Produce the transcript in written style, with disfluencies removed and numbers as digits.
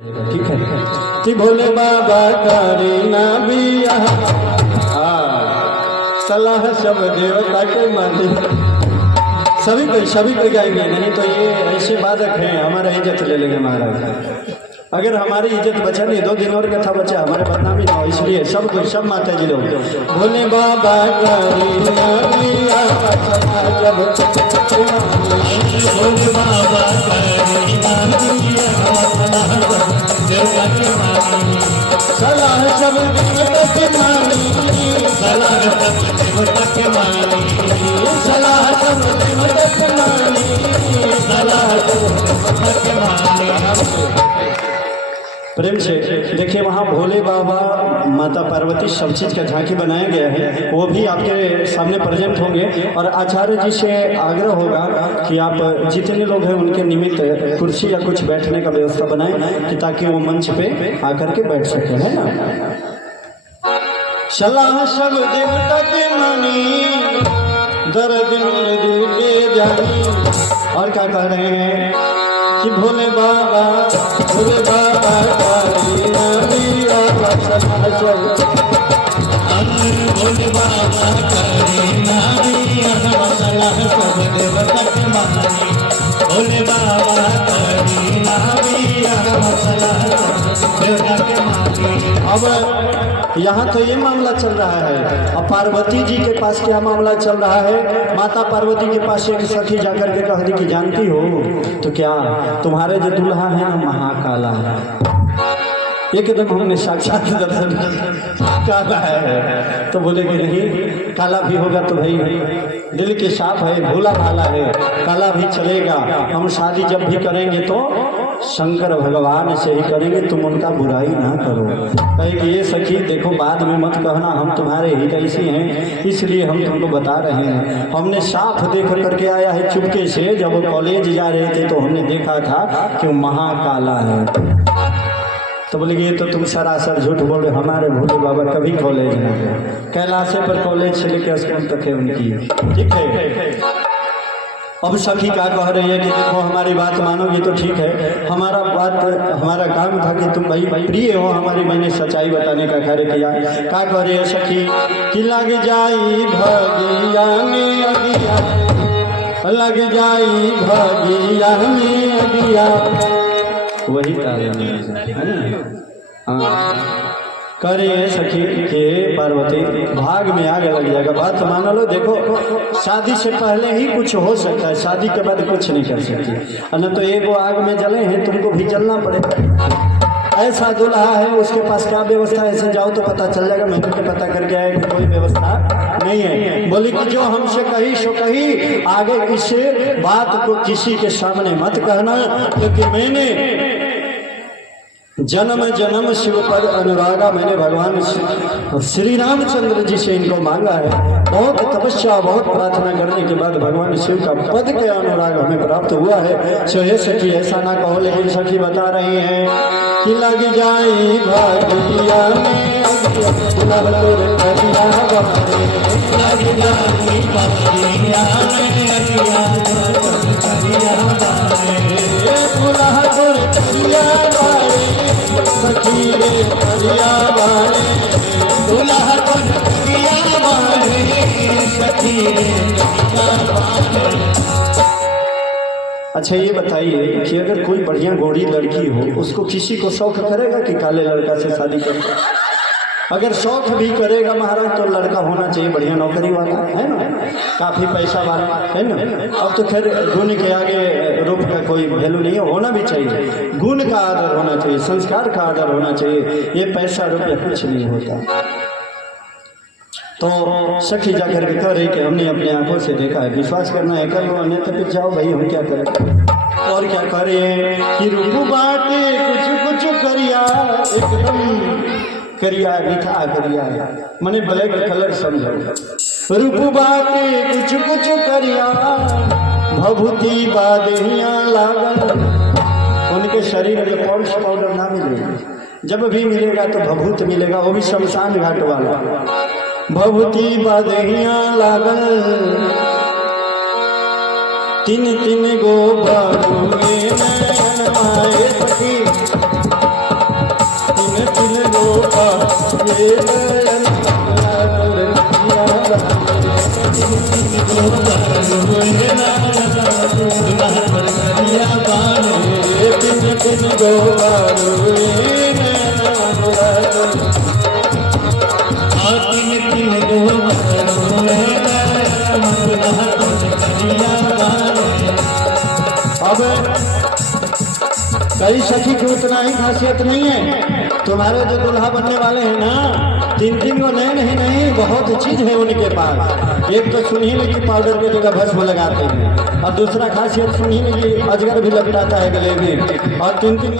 ठीक है कि भोले बाबा करे ना बिया सलाह सब देवता के माने सभी को गाएंगे, नहीं तो ये ऐसे बाधक हैं हमारा इज्जत ले लेंगे महाराज। अगर हमारी इज्जत बचा नहीं, 2 दिन और कथा बचा, हमारे बदनामी ना हो, इसलिए सब माता जी लोग भोले बाबा करे ना बिया जब भोले बाबा सलाह सब देवता के मानी, सलाह सब देवता के मानी, सलाह सब देवता के मानी, सलाह सब देवता के मानी। प्रेम से देखिए, वहाँ भोले बाबा माता पार्वती सब चीज़ का झांकी बनाया गया है, वो भी आपके सामने प्रेजेंट होंगे। और आचार्य जी से आग्रह होगा कि आप जितने लोग हैं उनके निमित्त कुर्सी या कुछ बैठने का व्यवस्था बनाएं कि ताकि वो मंच पे आकर के बैठ सके, है ना। सलाह सब देवता के मानी, दर्द दिल के जानी। और क्या कह रहे हैं कि भोले बाबा करे ना बिया सलाह सब, भोले बाबा करे ना बिया सलाह सब देवता के मानी, भोले बाबा करे ना बिया सलाह सब देवता के मानी। अब यहाँ तो ये मामला चल रहा है, अब पार्वती जी के पास क्या मामला चल रहा है। माता पार्वती के पास एक सखी जाकर के कह दी कि जानती हो तो क्या तुम्हारे जो दूल्हा है महाकाला है। एकदम हमने साक्षात दर्शन काला है, तो बोले कि नहीं काला भी होगा तो भाई दिल के साफ है, भोला भाला है, काला भी चलेगा। हम शादी जब भी करेंगे तो शंकर भगवान से ही करेंगे, तुम उनका बुराई ना करो। कहेगी ये सखी देखो बाद में मत कहना, हम तुम्हारे ही कैसी हैं, इसलिए हम तुमको बता रहे हैं। हमने साफ देख करके आया है चुपके से, जब वो कॉलेज जा रहे थे तो हमने देखा था कि वो महाकाला है। तो बोले ये तो तुम सरासर झूठ बोल रहे, हमारे भोले बाबा कभी कॉलेज नहीं गए, कैलाश पर कॉलेज से लेकर स्कूल तक है उनकी। ठीक है, अब सखी क्या कह रही है कि देखो हमारी बात मानोगी तो ठीक है, हमारा काम था कि तुम भाई प्रिय हो हमारी, मैंने सच्चाई बताने का कार्य किया। क्या कह रही है सखी कि लग जाई भगिया में अगिया, लग जाई भगिया में अगिया, वही करे सखी के पार्वती भाग में आगे लग जाएगा। बात मान लो, देखो शादी से पहले ही कुछ हो सकता है, शादी के बाद कुछ नहीं कर सकती। न तो एक वो आग में जले हैं, तुमको भी जलना पड़ेगा। ऐसा दूल्हा है उसके पास क्या व्यवस्था है, ऐसे जाओ तो पता चल जाएगा। मैंने तो पता करके आया कि कोई व्यवस्था नहीं है। बोली कि जो हमसे कही सो कही, आगे किसी बात को किसी के सामने मत कहना, क्योंकि मैंने जन्म जन्म शिव पर अनुरागा, मैंने भगवान श्री रामचंद्र जी से इनको मांगा है। बहुत तपस्या बहुत प्रार्थना करने के बाद भगवान शिव का पद के अनुराग हमें प्राप्त हुआ है। सो हे सखी ऐसा ना कहो, लेकिन सखी बता रही हैं कि लग जाई भागिया में अच्छा ये बताइए कि अगर कोई बढ़िया गोरी लड़की हो, उसको किसी को शौक करेगा कि काले लड़का से शादी करे? अगर शौक भी करेगा महाराज तो लड़का होना चाहिए बढ़िया नौकरी वाला, है ना, काफी पैसा वाला, है ना। अब तो खैर गुण के आगे रूप का कोई वैल्यू नहीं है, होना भी चाहिए। गुण का आदर होना चाहिए, संस्कार का आदर होना चाहिए, ये पैसा रुपया कुछ नहीं होता। तो सखी जाकर के कह रही कि हमने अपने आंखों से देखा है, विश्वास करना है कर लो, अन्य तो फिर जाओ भाई, हम क्या करें। और क्या करें कि रूबू बाटे कुछ कुछ करिया, एकदम करिया लिखा करिया मने ब्लैक कलर समझो। रूबू बाटे कुछ कुछ करिया, भभूति बादेहिया लागल। उनके शरीर में पॉलिश पाउडर ना मिलेगा, जब भी मिलेगा तो भभूत मिलेगा, वो भी शमशान घाट वाला। भभूति बादेहिया लागल, 3 3 गो बाबू नयन आए सखी। तीन गो बारुए नैना मुराद तीन गो बारुए नैना मुराद करिया बारे। अब कई सखी की उतना ही खासियत नहीं है। तुम्हारे जो दूल्हा बनने वाले हैं ना, तीन तीन गो नए नहीं नहीं बहुत चीज है उनके पास। एक तो सुनी में कि पाउडर की जगह भस्म लगाते हैं, और दूसरा खासियत सुनी में कि अजगर भी लपटाता है गले में, और तीन तीन